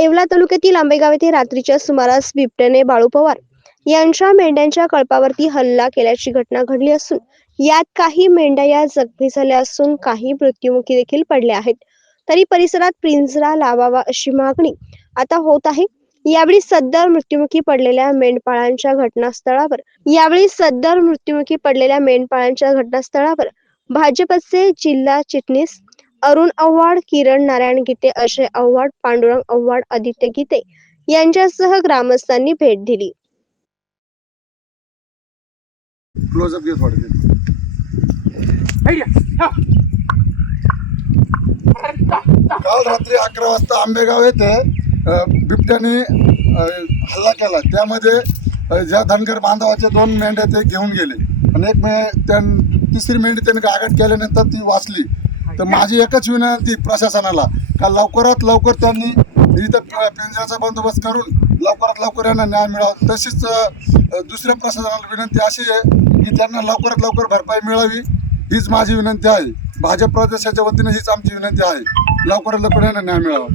येवला तालुक्यातील आंबेगाव येथे रात्रीच्या सुमारास बिबट्याने बाळू पवार यांच्या मेंढ्यांच्या कळपावरती हल्ला केल्याची घटना घडली असून यात काही मेंढ्या या जखमी झाल्या असून काही मृत्युमुखी देखील पडल्या आहेत. तरी परिसरात पिंजरा लावावा अशी मागणी आता होत आहे. यावेळी सद्दर मृत्युमुखी पडलेल्या मेंढपाळांच्या घटनास्थळावर यावेळी सद्दर मृत्युमुखी पडलेल्या मेंढपाळांच्या घटनास्थळावर भाजपचे जिल्हा चिटणीस अरुण आव्हाड किरण नारायण गीते अजय आव्हाड पांडुरंग आव्हाड आदित्य गीते यांच्यासह ग्रामस्थांनी भेट दिली. क्लोजअप घे थोडं काल रात्री अकरा वाजता आंबेगाव येथे बिबट्याने हल्ला केला. त्यामध्ये ज्या धनगर बांधवाचे दोन मेंढ्या ते घेऊन गेले. आणि एक मे त्या तिसरी मेंढी त्यांनी गागाट केल्यानंतर ती वाचली. तर माझी एकच विनंती प्रशासनाला का लवकरात लवकर त्यांनी इथं पिंजऱ्याचा बंदोबस्त करून लवकरात लवकर यांना न्याय मिळावा. तशीच दुसऱ्या प्रशासनाला विनंती अशी आहे की त्यांना लवकरात लवकर भरपाई मिळावी हीच माझी विनंती आहे. भाजप प्रदेशाच्या वतीने हीच आमची विनंती आहे. लवकरात लवकर यांना न्याय मिळावा.